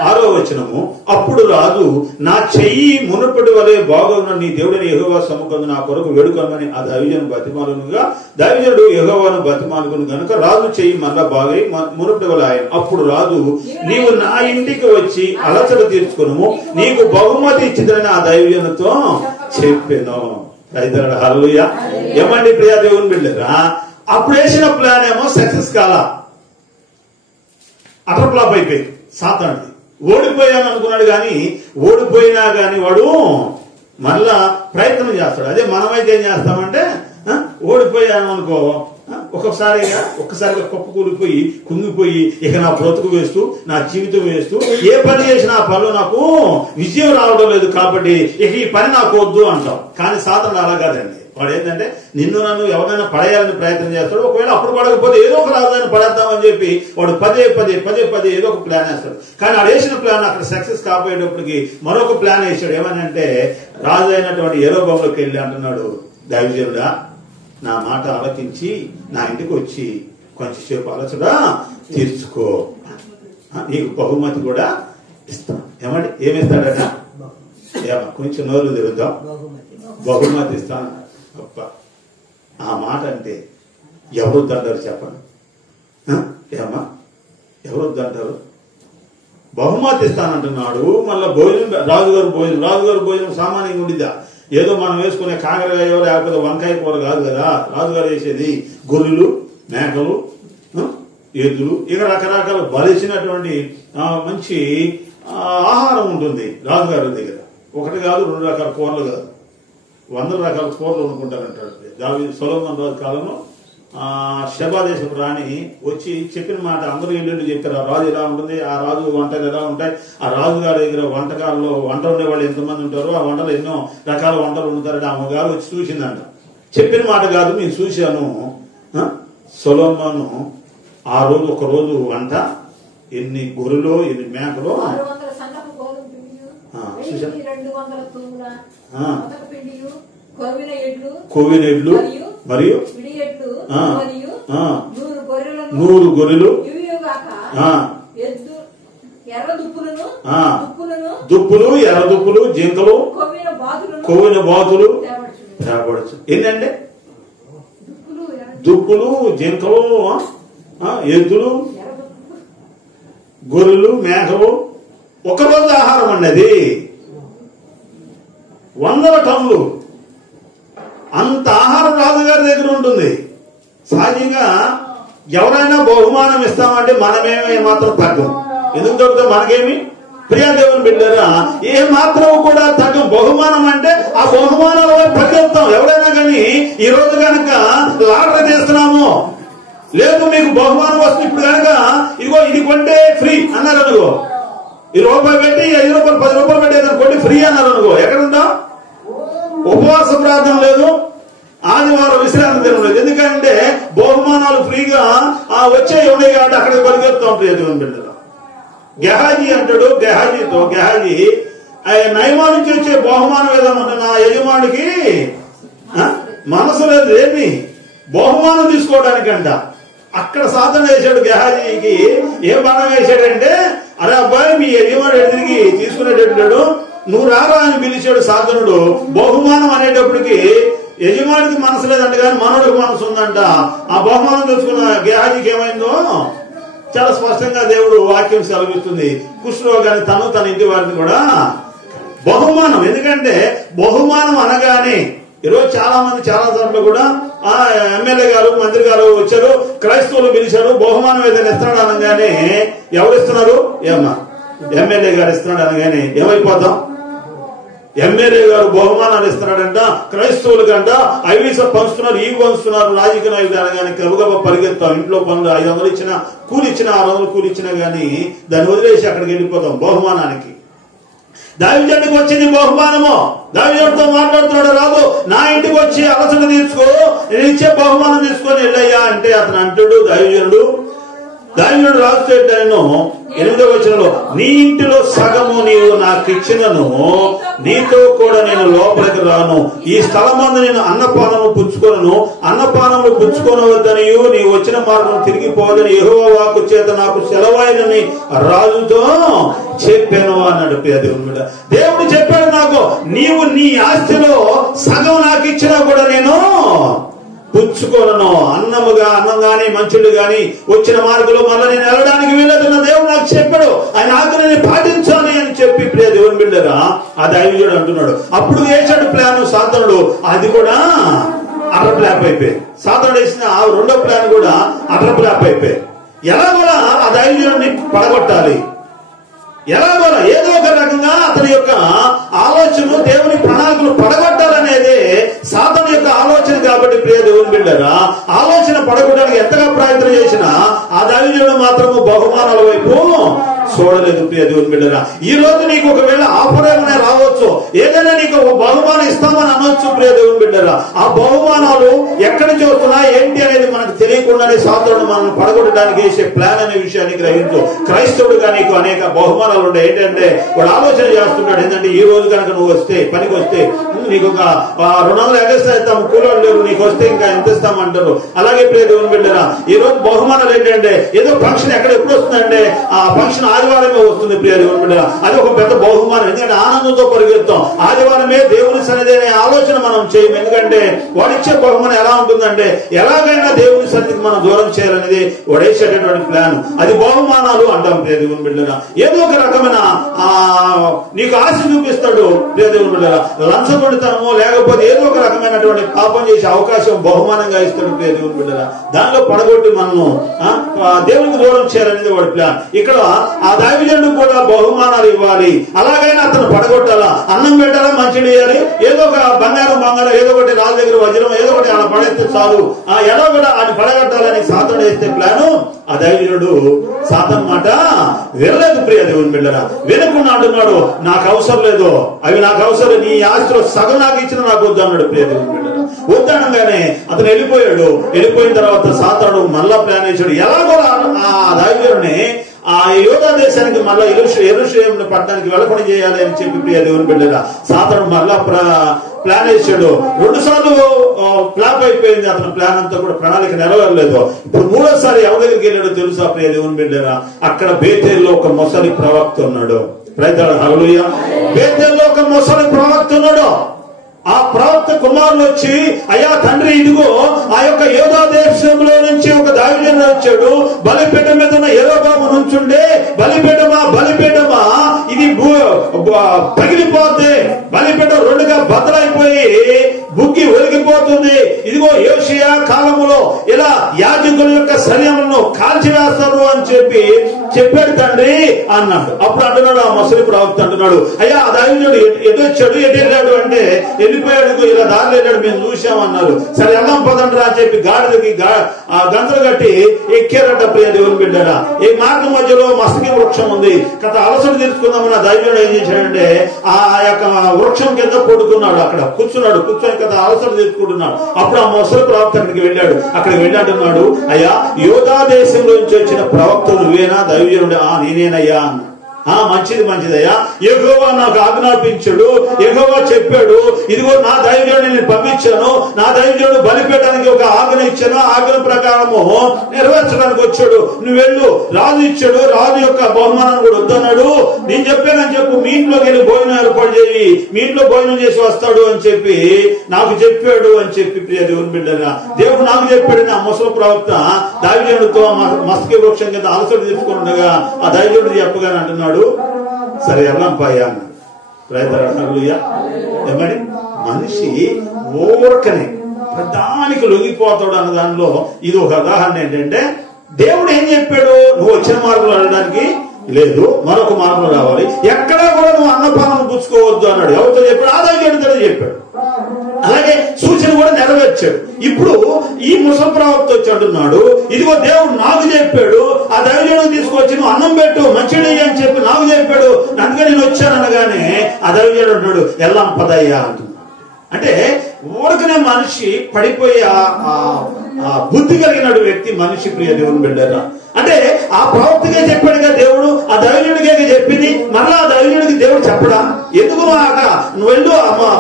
6వ వచనము, అప్పుడు రాజు నా చెయ్యి మునుపటి వలె బాగున్న నీ దేవుడని యెహోవా సముఖందు నా కొరకు వేడుకోమని ఆ దైవజనుడు బతిమాలునుగా, దైవజనుడు యెహోవాను బతిమాలుకును గనుక రాజు చెయ్యి మళ్ళా బాగై మునుపటి వలె ఆయన. అప్పుడు రాజు, నీవు నా ఇంటికి వచ్చి అలసట తీర్చుకును, నీకు బహుమతి ఇచ్చిందని ఆ దైవజనుతో చెప్పాను. రైతుల హల్లెలూయా. ఏమండి ప్రియ దేవుని బిడ్డరా, అప్పుడు వేసిన ప్లాన్ ఏమో సక్సెస్ కాలా, అటర్ ఫ్లాప్ అయిపోయింది. సాతానుడి ఓడిపోయాను అనుకున్నాడు. కానీ ఓడిపోయినా గాని వాడు మళ్ళా ప్రయత్నం చేస్తాడు. అదే మనమైతే ఏం చేస్తామంటే, ఓడిపోయాను అనుకో, ఒక్కసారిగా కొప్పు కూలిపోయి కుంగిపోయి ఇక నా బ్రతుకు వేస్తూ, నా జీవితం వేస్తూ, ఏ పని చేసినా ఆ పనిలో నాకు విజయం రావడం లేదు కాబట్టి ఇక ఈ పని నాకు వద్దు అంటాం. కానీ సాతానుడు అలా కాదండి. వాడు ఏంటంటే, నిన్ను నన్ను ఎవరైనా పడేయాలని ప్రయత్నం చేస్తాడు. ఒకవేళ అప్పుడు పడకపోతే ఏదో ఒక రాజుని పడేద్దామని చెప్పి వాడు పదే పదే ఏదో ఒక ప్లాన్ వేస్తాడు. కానీ వాడు వేసిన ప్లాన్ అక్కడ సక్సెస్ కాపోయేటప్పటికి మరొక ప్లాన్ వేసాడు. ఏమనంటే, రాజు అయినటువంటి యెరొబాములోకి వెళ్ళి అంటున్నాడు, దైవజనుడా నా మాట ఆలకించి నా ఇంటికి వచ్చి కొంచెంసేపు అలసట తీర్చుకో, నీకు బహుమతి కూడా ఇస్తాను. ఏమంటే ఏమిస్తాడట? కొంచెం నోరు తిరుగుదాం, బహుమతి ఇస్తాను. గొప్ప ఆ మాట అంటే ఎవరు వద్దంటారు చెప్పండి? ఏమా ఎవరు వద్దంటారు? బహుమతి ఇస్తానంటున్నాడు. మళ్ళా భోజనం, రాజుగారు భోజనం సామాన్యంగా ఉండిద్దా? ఏదో మనం వేసుకునే కాకరకాయ లేకపోతే వంకాయ కూర కాదు కదా. రాజుగారు వేసేది గొర్రెలు, మేకలు, ఎద్దులు, ఇక రకరకాల బలిసినటువంటి మంచి ఆహారం ఉంటుంది రాజుగారి దగ్గర. ఒకటి కాదు, 2 రకాల కూరలు కాదు, 100 రకాల కూరలు వండుకుంటారంటాడు. సొలొమోను రాజు కాలంలో షెబా దేశపు రాణి వచ్చి చెప్పిన మాట అందరూ ఇల్లు చెప్పారు. ఆ రాజు ఎలా ఉంటుంది, ఆ రాజు వంటలు ఎలా ఉంటాయి, ఆ రాజు గారి దగ్గర వంటకాల్లో వంట ఉండే వాళ్ళు ఎంతమంది ఉంటారో ఆ వంటలు ఎన్నో రకాల వంటలు ఉంటారని ఆమె గారు వచ్చి చూసిందంట. చెప్పిన మాట కాదు, నేను చూశాను. సొలొమోను ఆ రోజు ఒక రోజు వంట ఎన్ని గొర్రెలు ఎన్ని మేకలు కొవ్విన ఎడ్లు మరియు 100 గొర్రెలు, దుప్పులు, ఎర్ర దుప్పులు, జింకలు, కొవ్విన బాతులు తేబడచ్చు. ఏంటంటే దుప్పులు, జింకలు, ఎద్దులు, గొర్రెలు, మేకలు, ఒకరోజు ఆహారం అన్నది 100 టన్నులు. అంత ఆహారం రాజుగారి దగ్గర ఉంటుంది. సహజంగా ఎవరైనా బహుమానం ఇస్తామంటే మనమేమే మాత్రం తగ్గం. ఎందుకు తగ్గుతాం? మనకేమి ప్రియా దేవుని బిడ్డరా, ఏ మాత్రం కూడా తగ్గం. బహుమానం అంటే ఆ బహుమానాల వైపు పరిగెత్తాం. ఎవరైనా కానీ ఈ రోజు కనుక లాటరీ తీస్తున్నాము, లేదు మీకు బహుమానం వస్తుంది, ఇప్పుడు కనుక ఇదిగో ఇది కొంటే ఫ్రీ అన్నారు అనుకో, ₹1 పెట్టి 5 రూపాయలు 10 రూపాయలు పెట్టి ఏదైనా కొంటే ఫ్రీ అన్నారు అనుకో, ఎక్కడుంటాం? ఉపవాస ప్రార్థన లేదు, ఆదివారం విశ్రాంతి దినం లేదు. ఎందుకంటే బహుమానాలు ఫ్రీగా వచ్చే ఉన్నాయి కాబట్టి అక్కడికి పరిగెత్తా ఉంటాయి దేవుని బిడ్డలు. గెహాజీ అంటాడు, గెహాజీ నయమా నుంచి వచ్చే బహుమానం ఏదైనా ఉంటే నా యజమానికి మనసు లేదు ఏమి బహుమానం తీసుకోవడానికంట. అక్కడ సాధన వేశాడు. గెహాజీకి ఏం బాణం వేశాడంటే, అరే అబ్బాయి మీ యజమాని ఎదురికి తీసుకునేటట్టు నువ్వు రారా అని పిలిచాడు సాధనుడు. బహుమానం అనేటప్పటికి యజమానికి మనసు లేదంట, కానీ మనోడికి మనసు ఉందంట. ఆ బహుమానం తెచ్చుకున్న గెహాజీకి ఏమైందో చాలా స్పష్టంగా దేవుడు వాక్యం సెలవిస్తుంది. కుష్ఠరోగాన్ని తన ఇంటి వారిని కూడా బహుమానం. ఎందుకంటే బహుమానం అనగానే ఈరోజు చాలా మంది చాలా చోట్ల కూడా ఎమ్మెల్యే గారు, మంత్రి గారు వచ్చారు, క్రైస్తవులు పిలిచారు, బహుమానం ఏదైనా ఇస్తున్నాడు అనగానే ఎవరు ఇస్తున్నారు? ఏమన్నా ఎమ్మెల్యే గారు ఇస్తున్నాడు అనగానే ఏమైపోతాం? ఎమ్మెల్యే గారు బహుమానాలు ఇస్తున్నాడంట, క్రైస్తవులు కంట ఐవీస పంచుతున్నారు, ఈ పంచుతున్నారు, రాజకీయ నాయకులు అనగానే గబగబ పరిగెత్తాం. ఇంట్లో పనులు 500 ఇచ్చినా, కూలి ఇచ్చినా, 600 కూలి ఇచ్చినా గానీ దాన్ని వదిలేసి అక్కడికి వెళ్ళిపోతాం బహుమానానికి. దావీదుకి వచ్చింది బహుమానము. దావీదుతో మాట్లాడుతున్నాడు రాజు, నా ఇంటికి వచ్చి అలసట తీర్చుకో, నేను ఇచ్చే బహుమానం తీసుకొని వెళ్ళయ్యా అంటే అతను అంటాడు దావీదు రాజుతో నేను 8వ వచనంలో, నీ ఇంటిలో సగము నీవు నాకు ఇచ్చినను, నీతో కూడా నేను లోపలికి రాను, ఈ స్థలమందు నేను అన్నపానము పుచ్చుకొనవద్దనియు నీవు వచ్చిన మార్గం తిరిగిపోదని యెహోవా వాక్కు చేత నాకు సెలవైనని రాజుతో చెప్పాను అన్నాడు. దేవుడు చెప్పాడు నాకు, నీవు నీ ఆస్తిలో సగం నాకు ఇచ్చినా కూడా నేను పుచ్చుకోను. అన్నం గాని మంచుడు గాని వచ్చిన మార్గంలో మళ్ళీ నేను వెళ్ళడానికి వీలదున్న దేవుడు నాకు చెప్పాడు. ఆయన ఆజ్ఞని పాటించాలి అని చెప్పి ప్రియ దేవుని బిడ్డరా ఆ దైవజుడు అంటున్నాడు. అప్పుడు వేసాడు ప్లాన్ సాతానుడు, అది కూడా అటర్ ఫ్లాప్ అయిపోయింది. సాతానుడు వేసిన ఆ 2వ ప్లాన్ కూడా అటర్ ఫ్లాప్ అయిపోయి. ఎలా కూడా ఆ దైవజుడిని పడగొట్టాలి, ఎలాగోలా ఏదో ఒక రకంగా అతని యొక్క ఆలోచన, దేవుని ప్రణాళికలు పడగొట్టాలనేదే సాతాను యొక్క ఆలోచన. కాబట్టి ప్రియ దేవుని బిడ్డరా, ఆలోచన పడగొట్టడానికి ఎంతగా ప్రయత్నం చేసినా ఆ దావీదు మాత్రము బహుమానాల వైపు చూడలేదు. ప్రియ దేవుని బిడ్డరా, ఈ రోజు నీకు ఒకవేళ ఆఫర్ ఏమైనా రావచ్చు, ఏదైనా నీకు ఒక బహుమానం ఇస్తామని అనొచ్చు. ప్రియ దేవుని బిడ్డరా, ఆ బహుమానాలు ఎక్కడి నుంచి వస్తున్నా ఏంటి అనేది మనకు తెలియకుండానే సాతాను మనం పడగొట్టడానికి వేసే ప్లాన్ అనే విషయాన్ని గ్రహించు. క్రైస్తవుడుగా నీకు అనేక బహుమానాలు ఉన్నాయి. ఏంటంటే వాడు ఆలోచన చేస్తుంటాడు, ఏంటంటే ఈ రోజు కనుక నువ్వు వస్తే పనికి వస్తే నీకు ఒక 200 ఎగస్ట్రా ఇస్తాము, కూలోళ్ళు లేరు, నీకు వస్తే ఇంకా ఎంత ఇస్తామంటారు. అలాగే ప్రియ దేవుని బిడ్డరా, ఈ రోజు బహుమానాలు ఏంటంటే ఏదో ఫంక్షన్ ఎప్పుడు వస్తుందంటే ఆ ఫంక్షన్ ఆదివారమే వస్తుంది. ప్రియ దేవుని బిడ్డరా, అది ఒక పెద్ద బహుమానం. ఎందుకంటే ఆనందంతో పరిగెత్తాం. ఆదివారమే దేవుని సన్నిధి అనే ఆలోచన మనం చేయము. ఎందుకంటే వాడిచ్చే బహుమానం ఎలా ఉంటుందంటే ఎలాగైనా దేవుని సన్నిధికి మనం దూరం చేయాలనేది వాడేసేటటువంటి ప్లాన్. అది బహుమానాలు అంటాం. ప్రియ దేవుని బిడ్డరా, ఏదో ఒక రకమైన నీకు ఆశ చూపిస్తాడు. ప్రియ దేవుని బిడ్డరా, లంచగొడితనమో లేకపోతే ఏదో ఒక రకమైనటువంటి పాపం చేసే అవకాశం బహుమానంగా ఇస్తాడు. ప్రియ దేవుని బిడ్డరా, దానిలో పడగొట్టి మనము దేవునికి దూరం చేయాలనేది వాడి ప్లాన్. ఇక్కడ ఆ దావీదు కూడా బహుమానాలు ఇవ్వాలి, అలాగైనా అతను పడగొట్టాలా, అన్నం పెట్టాలా, మంచిని ఇవ్వాలి, ఏదో ఒక బంగారం ఏదో ఒకటి రాళ్ళ దగ్గర వజ్రం ఏదో ఒకటి ఆయన పడేస్తే చాలు, ఎలా కూడా ఆయన పడగొట్టాలని సాతాను వేస్తే ప్లాను. ఆ దావీదు సాతాను మాట వినలేదు. ప్రియ దేవుని బిడ్డరా, వినకుండా అంటున్నాడు, నాకు అవసరం లేదు, అవి నాకు అవసరం, నీ ఆస్తిలో సగం నాకు ఇచ్చిన నాకు వద్దు అన్నాడు. ప్రియ దేవుని బిడ్డరా, వద్దనగానే అతను వెళ్ళిపోయాడు. వెళ్ళిపోయిన తర్వాత సాతాను మళ్ళా ప్లాన్ వేసాడు. ఎలాగో ఆ దైవజనుడిని ఆ యోధా దేశానికి మళ్ళా యెరూషలేము పట్టణానికి వెళ్ళకుండా చేయాలి అని చెప్పి ప్రియ దేవుని బిడ్డగా సాతాను మళ్ళా ప్లాన్ వేసాడు. 2 సార్లు ఫ్లాప్ అయిపోయింది. అతని ప్లాన్ అంతా కూడా ప్రణాళిక నెరవేరలేదు. ఇప్పుడు 3వసారి ఎవరి దగ్గరికి వెళ్ళాడో తెలుసా ప్రియ దేవుని బిడ్డగా? అక్కడ బేతేల్లో ఒక ముసలి ప్రవక్త ఉన్నాడు. హల్లెలూయా. బేతేల్లో ఒక ముసలి ప్రవక్త ఉన్నాడు. ఆ ప్రవక్త కుమారులు వచ్చి, అయ్యా తండ్రి, ఇదిగో ఆ యొక్క యోధా దేశంలో నుంచి ఒక దైవజనుడు వచ్చాడు, బలిపీఠం మీద ఉన్న యెరొబాము నుంచుండే, బలిపీఠమా ఇది పగిలిపోతే బలిపీఠం 2గా బద్దలైపోయి బుగ్గి ఒలిగిపోతుంది. ఇదిగో యోషియా కాలములో ఇలా యాజకుల యొక్క శరీరములను కాల్చివేస్తారు అని చెప్పాడు తండ్రి అన్నాడు. అప్పుడు అంటున్నాడు ఆ ముసలి ప్రవక్త అంటున్నాడు, అయ్యా ఆ దైవజనుడు ఎటు వచ్చాడు, ఎటు వెళ్ళాడు అంటే వెళ్ళిపోయాడు, ఇలా దారిలో వెళ్ళాడు, మేము చూసామన్నారు. సరే వెళ్దాం పదండి అని చెప్పి గాడిదకి గంతలు కట్టి ఎక్కారట ప్రియ దేవుని బిడ్డరా. ఈ మార్గం మధ్యలో మస్తకి వృక్షం ఉంది. కథ అలసట తీసుకుందామని ఆ దైవజనుడు ఏం చేశాడంటే ఆ యొక్క వృక్షం కింద పడుకున్నాడు. అక్కడ కూర్చొని కదా అలసట తీసుకుంటున్నాడు. అప్పుడు ఆ ముసలి ప్రవక్త అక్కడికి వెళ్ళాడు. అక్కడికి వెళ్ళాడున్నాడు, అయ్యా యోధా దేశంలో నుంచి వచ్చిన ప్రవక్త నువ్వేనా దైవజనుడు? నేనేనయ్యా అన్న. మంచిదయ్యా, యెహోవా నాకు ఆజ్ఞాపించాడు, యెహోవా చెప్పాడు, ఇదిగో నా దైవజనుడిని నేను పంపించాను, నా దైవజనుడు బలిపీఠానికి ఒక ఆజ్ఞ ఇచ్చాను, ఆజ్ఞ ప్రకారము నెరవేర్చడానికి వచ్చాడు, నువ్వు వెళ్ళు. రాజు ఇచ్చాడు, రాజు యొక్క బహుమానం కూడా వద్దన్నాడు, నేను చెప్పానని చెప్పు, మీ ఇంట్లోకి వెళ్ళి భోజనం ఏర్పాటు చేయి, మీ ఇంట్లో భోజనం చేసి వస్తాడు అని చెప్పి నాకు చెప్పాడు అని చెప్పి ప్రియ దేవుని బిడ్డగా దేవుడు నాకు చెప్పాడు. నా ముసలి ప్రవక్త దైవజనుడితో మస్తకి వృక్షం కింద అలసట తీసుకుని ఉండగా ఆ దైవజనుడు చెప్పగానే అంటున్నాడు, సరే ఎల్లంపాయా అన్నాడు. ఏమని మనిషి ఓరకనే ప్రధానికి లొంగిపోతాడు అన్న దానిలో ఇది ఒక ఉదాహరణ. ఏంటంటే దేవుడు ఏం చెప్పాడు, నువ్వు వచ్చిన మార్గంలో వెళ్ళడానికి లేదు, మరొక మార్గంలో రావాలి, ఎక్కడా కూడా నువ్వు అన్నపానం పుచ్చుకోవద్దు అన్నాడు. ఎవరితో చెప్పాడు? ఆ దైవజనుడితో చెప్పాడు. అలాగే సూచన కూడా నెరవేర్చాడు. ఇప్పుడు ఈ ముసలి ప్రవక్త వచ్చి అంటున్నాడు, ఇదిగో దేవుడు నాకు చెప్పాడు, ఆ దైవజనుడు తీసుకొచ్చి నువ్వు అన్నం పెట్టు, మంచిది అని చెప్పి నాకు చెప్పాడు, అందుకే నేను వచ్చాను అనగానే ఆ దైవజనుడు అంటున్నాడు, ఎల్లం పదయ్యా అంటున్నాడు. అంటే ఊరకనే మనిషి పడిపోయి బుద్ధి కలిగినడు వ్యక్తి మనిషి ప్రియ దేవుని బిడ్డరా. అంటే ఆ ప్రవక్తగా చెప్పాడుగా దేవుడు, ఆ దైవజనుడికే చెప్పింది, మళ్ళా ఆ దైవజనుడికి దేవుడు చెప్పడా? ఎందుకు నువ్వు వెళ్ళు,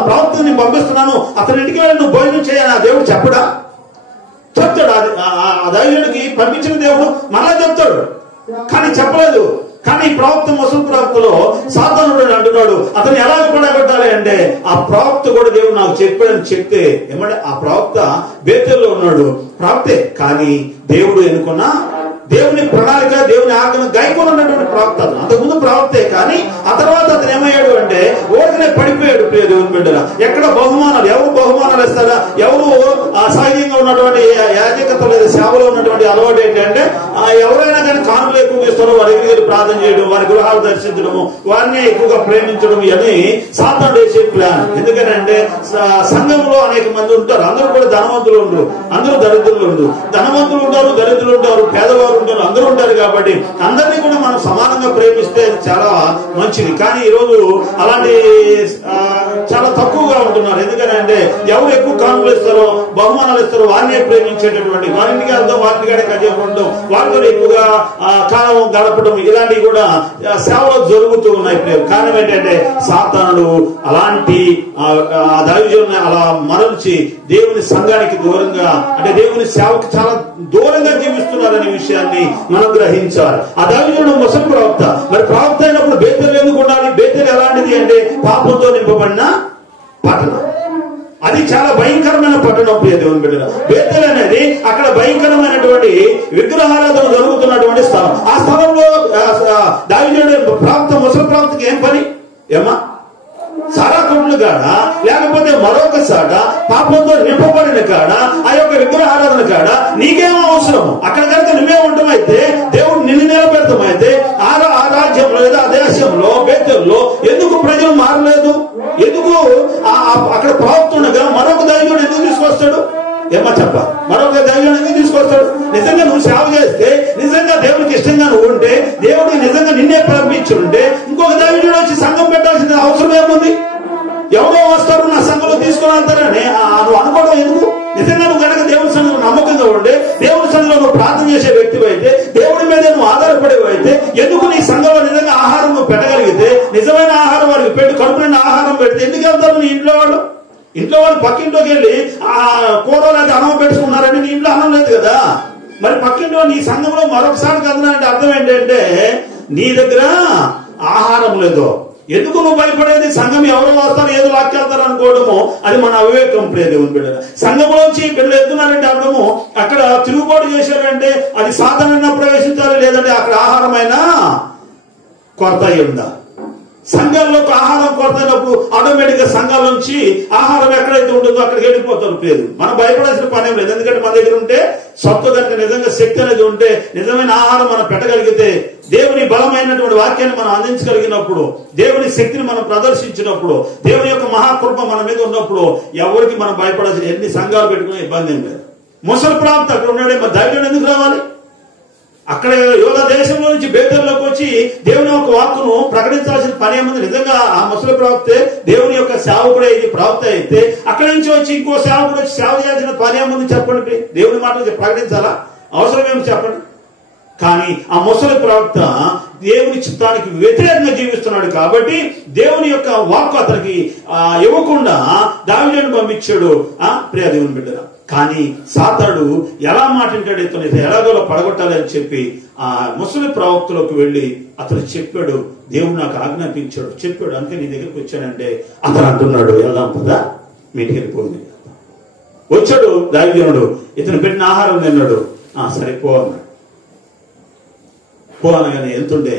ప్రవక్తని పంపిస్తున్నాను, అతని ఇంటికి వెళ్ళి నువ్వు భోజనం చేయాలి, ఆ దేవుడు చెప్పడా? చెప్తాడు. ఆ దైవజనుడికి పంపించిన దేవుడు మళ్ళా చెప్తాడు, కానీ చెప్పలేదు. కానీ ప్రవక్త ముసలి ప్రవక్తలో సాతానుడు అంటున్నాడు, అతను ఎలా పడగొట్టాలి అంటే ఆ ప్రవక్త కూడా దేవుడు నాకు చెప్పాడని చెప్తే ఏమంటే ఆ ప్రవక్త బేతేల్లో ఉన్నాడు, ప్రవక్తే, కానీ దేవుడు ఎన్నుకున్న దేవుని ప్రణాళిక, దేవుని ఆజ్ఞను గైకొని ఉన్నటువంటి ప్రవక్త. అంతకుముందు ప్రవక్తే, కానీ ఆ తర్వాత అతను ఏమయ్యాడు అంటే ఓడినే పడిపోయాడు ప్రియ దేవుని బిడ్డరా. ఎక్కడ బహుమానాలు, ఎవరు బహుమానాలు ఇస్తారా, ఎవరు సహజంగా ఉన్నటువంటి యాజకత లేదా సేవలో ఉన్నటువంటి అలవాటు ఏంటంటే ఎవరైనా కానీ కానుకలు ఎక్కువగా ఇస్తారో వారి దగ్గర ప్రార్థన చేయడం, వారి గృహాలు దర్శించడము, వారిని ఎక్కువగా ప్రేమించడం, ఇవన్నీ సాతానుడు వేసే ప్లాన్. ఎందుకంటే సంఘంలో అనేక మంది ఉంటారు, అందరూ కూడా ధనవంతులు ఉండరు, అందరూ దరిద్రులు ఉండరు, ధనవంతులు ఉంటారు, దరిద్రులు ఉంటారు, పేదవారు ఉంటారు, అందరూ ఉంటారు. కాబట్టి అందరినీ కూడా మనం సమానంగా ప్రేమిస్తే చాలా మంచిది. కానీ ఈరోజు అలాంటి చాలా తక్కువగా ఉంటున్నారు. ఎందుకంటే ఎవరు ఎక్కువ కానుకలు ఇస్తారో, బహుమానాలు ఇస్తారో వారినే ప్రేమించేటటువంటి, వారింటికి వెళ్తాం, వారిని కాడే కజేపడడం, వారితో ఎక్కువగా కాలం గడపడం, ఇలాంటివి కూడా సేవలో జరుగుతూ ఉన్నాయి. కారణం ఏంటంటే సాతానుడు అలాంటి దైవజనుని అలా మరల్చి దేవుని సంఘానికి దూరంగా, అంటే దేవుని సేవకు చాలా దూరంగా జీవిస్తున్నారనే విషయాన్ని మనం గ్రహించాలి. ఆ దైవజనుడు ముసలి ప్రవక్త. మరి ప్రవక్త అయినప్పుడు బేతేలు ఎందుకు ఉండాలి? బేతేలు ఎలాంటిది అంటే పాపంతో నింపబడిన పట్టణం. అది చాలా భయంకరమైన పట్టణం ప్రియ దేవుని బిడ్డల. బేతేలు అనేది అక్కడ భయంకరమైనటువంటి విగ్రహారాధన జరుగుతున్నటువంటి స్థలం. ఆ స్థలంలో దైవజనుడు ప్రవక్త, ముసలి ప్రవక్తకి ఏం పని? ఏమా సారా కొట్లు కాడ, లేకపోతే మరొక సాట పాపంతో నింపబడిన కాడ, ఆ యొక్క విగ్రహారాధన కాడ నీకేమో అవసరము? అక్కడ కనుక నువ్వే ఉండమైతే, దేవుడు నిన్ను నిలబెడతామైతే ఆ రాజ్యంలో లేదా ఆ దేశంలో బేతేల్లో ఎందుకు ప్రజలు మారలేదు? ఎందుకు అక్కడ ప్రవక్తుండగా మరొక దైవజనుడు ఎందుకు తీసుకొస్తాడు? ఏమో చెప్ప, మరొక దైవజనుడు ఎందుకు తీసుకొస్తాడు? నిజంగా నువ్వు సేవ చేస్తే, నిజంగా దేవుడికి ఇష్టంగా నువ్వు ఉంటే, దేవుడికి నిజంగా నిన్నే ప్రారంభించి ఉంటే ఇంకొక దైవజనుడు వచ్చి సంఘం పెట్టాల్సిన అవసరం ఏముంది? ఎవరో వస్తారు, నా సంఘంలో తీసుకొస్తారు, తీసుకొని వెళ్తారని నువ్వు అనుకోవడం ఎందుకు? నిజంగా నువ్వు కనుక దేవుని సన్నిధిలో నమ్మకంగా ఉండే, దేవుని సన్నిధిలో నువ్వు ప్రార్థన చేసే వ్యక్తివి అయితే, దేవుడి మీద నువ్వు ఆధారపడేవి అయితే, ఎందుకు నీ సంఘంలో నిజంగా ఆహారం నువ్వు పెట్టగలిగితే, నిజమైన ఆహారం వారికి పెట్టి కడుపు నిండా ఆహారం పెడితే ఎందుకు వెళ్తారు నీ ఇంట్లో వాళ్ళు? ఇంట్లో వాళ్ళు పక్కింట్లోకి వెళ్ళి కూరలు అయితే అన్నం పెట్టుకున్నారని నీ ఇంట్లో అన్నం లేదు కదా. మరి పక్కింట్లో నీ సంఘంలో మరొకసారి కదనంటే అర్థం ఏంటంటే నీ దగ్గర ఆహారం లేదు. ఎందుకు నువ్వు భయపడేది? సంఘం ఎవరు వస్తారు, ఏదో లాక్కెళ్తారు అనుకోవడము అది మన అవివేకం. దేవుని బిడ్డ సంఘంలోంచి బిడ్డలు ఎత్తున్నారంటే అర్థము అక్కడ తిరుగుబాటు చేశారంటే అది సాధారణ ప్రవేశించాలి, లేదంటే అక్కడ ఆహారమైనా కొరత అయి ఉందా? సంఘాల్లోకి ఆహారం కొరత అయినప్పుడు ఆటోమేటిక్ గా సంఘాల నుంచి ఆహారం ఎక్కడైతే ఉంటుందో అక్కడికి వెళ్ళిపోతారు. లేదు, మనం భయపడాల్సిన పని ఏం లేదు. ఎందుకంటే మన దగ్గర ఉంటే సత్తు కనుక నిజంగా శక్తి అనేది ఉంటే, నిజమైన ఆహారం మనం పెట్టగలిగితే, దేవుని బలమైనటువంటి వాక్యాన్ని మనం అందించగలిగినప్పుడు, దేవుని శక్తిని మనం ప్రదర్శించినప్పుడు, దేవుని యొక్క మహాకృప మన మీద ఉన్నప్పుడు ఎవరికి మనం భయపడాల్సిన ఎన్ని సంఘాలు పెట్టుకునే ఇబ్బంది ఏం లేదు. ముసలి ప్రాంతం అక్కడ ఉన్నాడే, మరి ధైర్యం ఎందుకు రావాలి? అక్కడ యోధ దేశంలో నుంచి బేతల్లోకి వచ్చి దేవుని యొక్క వాక్కును ప్రకటించాల్సిన పని ఏముంది? నిజంగా ఆ ముసలి ప్రవక్తే దేవుని యొక్క సేవకుడే ఇది ప్రవక్త అయితే, అక్కడి నుంచి వచ్చి ఇంకో సేవకుడు వచ్చి సేవ చేయాల్సిన పని ఏముంది చెప్పండి? దేవుని మాటలు ప్రకటించాలా? అవసరం ఏమి చెప్పండి? కానీ ఆ ముసలి ప్రవక్త దేవుని చిత్తానికి వ్యతిరేకంగా జీవిస్తున్నాడు కాబట్టి దేవుని యొక్క వాక్కు అతనికి ఇవ్వకుండా దావీదును పంపించాడు. ప్రియ దేవుని బిడ్డరా, కానీ సాతాడు ఎలా మాట్లాడాడు, ఇతను ఎలాగోలా పడగొట్టాలి అని చెప్పి ఆ ముసలి ప్రవక్తలోకి వెళ్ళి అతను చెప్పాడు, దేవుడు నాకు ఆజ్ఞాపించాడు, చెప్పాడు. అందుకే నీ దగ్గరికి వచ్చానంటే అతను అంటున్నాడు, వెళ్దాం కదా మీటికి వెళ్ళిపోయింది. వచ్చాడు దావీదుడు, ఇతను పెట్టిన ఆహారం తిన్నాడు. సరిపో అన్నాడు. పో అనగానే వెళ్తుండే